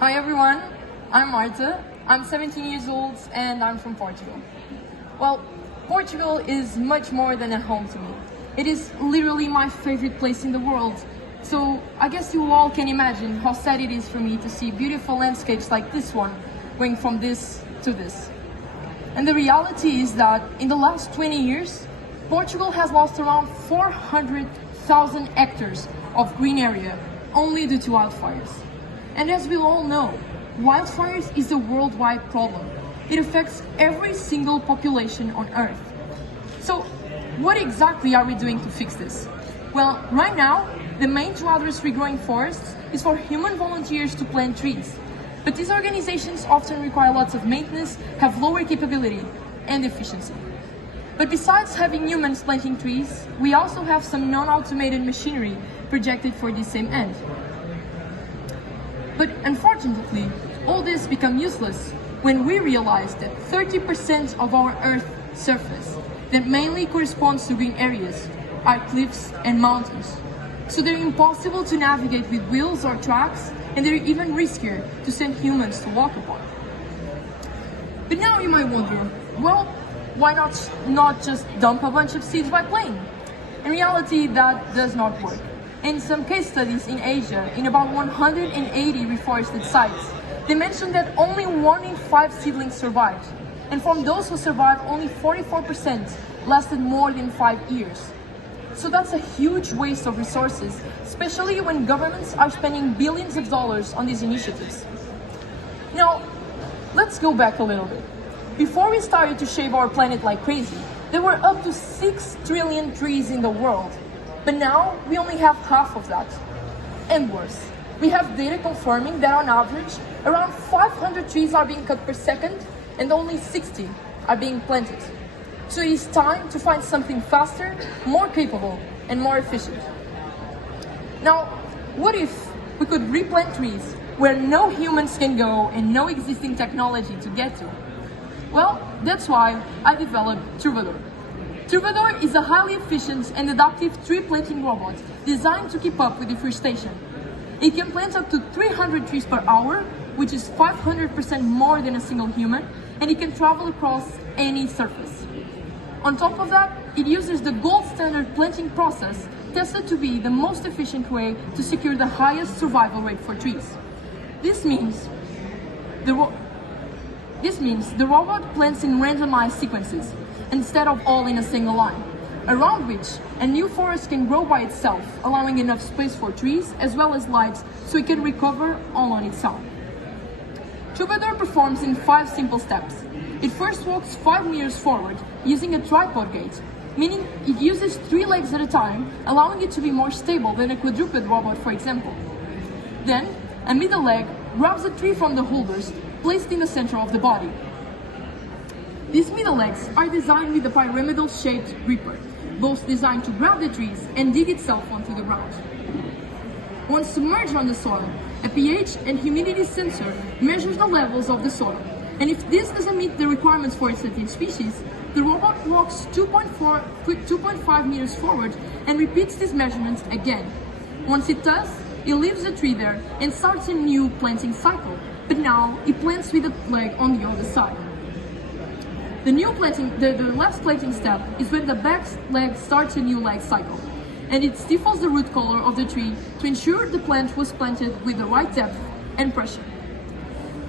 Hi everyone, I'm Marta. I'm 17 years old and I'm from Portugal. Well, Portugal is much more than a home to me. It is literally my favorite place in the world. So I guess you all can imagine how sad it is for me to see beautiful landscapes like this one going from this to this. And the reality is that in the last 20 years, Portugal has lost around 400,000 hectares of green area only due to wildfires. And as we all know, wildfires is a worldwide problem. It affects every single population on Earth. So, what exactly are we doing to fix this? Well, right now, the main to address regrowing forests is for human volunteers to plant trees. But these organizations often require lots of maintenance, have lower capability and efficiency. But besides having humans planting trees, we also have some non-automated machinery projected for the same end. But unfortunately, all this becomes useless when we realize that 30% of our Earth's surface that mainly corresponds to green areas are cliffs and mountains. So they're impossible to navigate with wheels or tracks, and they're even riskier to send humans to walk upon. But now you might wonder, well, why not just dump a bunch of seeds by plane? In reality, that does not work. In some case studies in Asia, in about 180 reforested sites, they mentioned that only 1 in 5 seedlings survived. And from those who survived, only 44% lasted more than 5 years. So that's a huge waste of resources, especially when governments are spending billions of dollars on these initiatives. Now, let's go back a little bit. Before we started to shave our planet like crazy, there were up to 6 trillion trees in the world. But now, we only have half of that. And worse, we have data confirming that on average, around 500 trees are being cut per second and only 60 are being planted. So it is time to find something faster, more capable, and more efficient. Now, what if we could replant trees where no humans can go and no existing technology to get to? Well, that's why I developed Trovador. Trovador is a highly efficient and adaptive tree planting robot designed to keep up with deforestation. It can plant up to 300 trees per hour, which is 500% more than a single human, and it can travel across any surface. On top of that, it uses the gold standard planting process tested to be the most efficient way to secure the highest survival rate for trees. This means the robot plants in randomized sequences, instead of all in a single line, around which a new forest can grow by itself, allowing enough space for trees as well as light so it can recover all on its own. Trovador performs in 5 simple steps. It first walks 5 meters forward using a tripod gait, meaning it uses 3 legs at a time, allowing it to be more stable than a quadruped robot, for example. Then, a middle leg grabs a tree from the holders placed in the center of the body. These middle legs are designed with a pyramidal-shaped gripper, both designed to grab the trees and dig itself onto the ground. Once submerged on the soil, a pH and humidity sensor measures the levels of the soil, and if this doesn't meet the requirements for a certain species, the robot walks 2.5 meters forward and repeats these measurements again. Once it does, it leaves the tree there and starts a new planting cycle, but now it plants with a leg on the other side. The last planting step is when the back leg starts a new leg cycle, and it stifles the root collar of the tree to ensure the plant was planted with the right depth and pressure.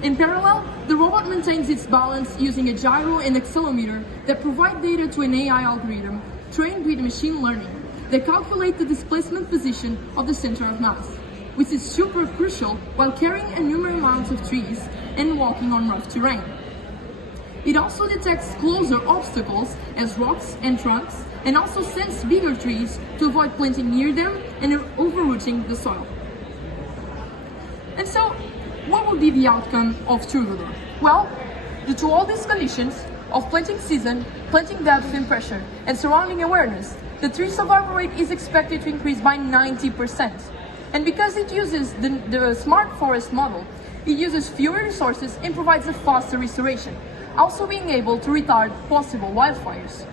In parallel, the robot maintains its balance using a gyro and accelerometer that provide data to an AI algorithm trained with machine learning that calculate the displacement position of the center of mass, which is super crucial while carrying innumerable amounts of trees and walking on rough terrain. It also detects closer obstacles as rocks and trunks, and also sends bigger trees to avoid planting near them and overrooting the soil. And so, what would be the outcome of Trovador? Well, due to all these conditions of planting season, planting depth and pressure, and surrounding awareness, the tree survival rate is expected to increase by 90%. And because it uses the smart forest model, it uses fewer resources and provides a faster restoration, also being able to retard possible wildfires.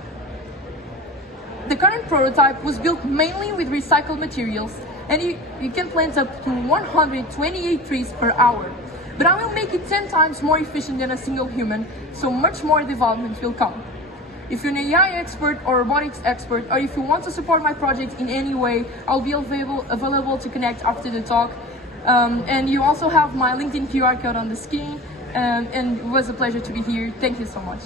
The current prototype was built mainly with recycled materials, and you can plant up to 128 trees per hour, but I will make it 10 times more efficient than a single human, so much more development will come. If you're an AI expert or robotics expert, or if you want to support my project in any way, I'll be available to connect after the talk. And you also have my LinkedIn QR code on the screen, and it was a pleasure to be here. Thank you so much.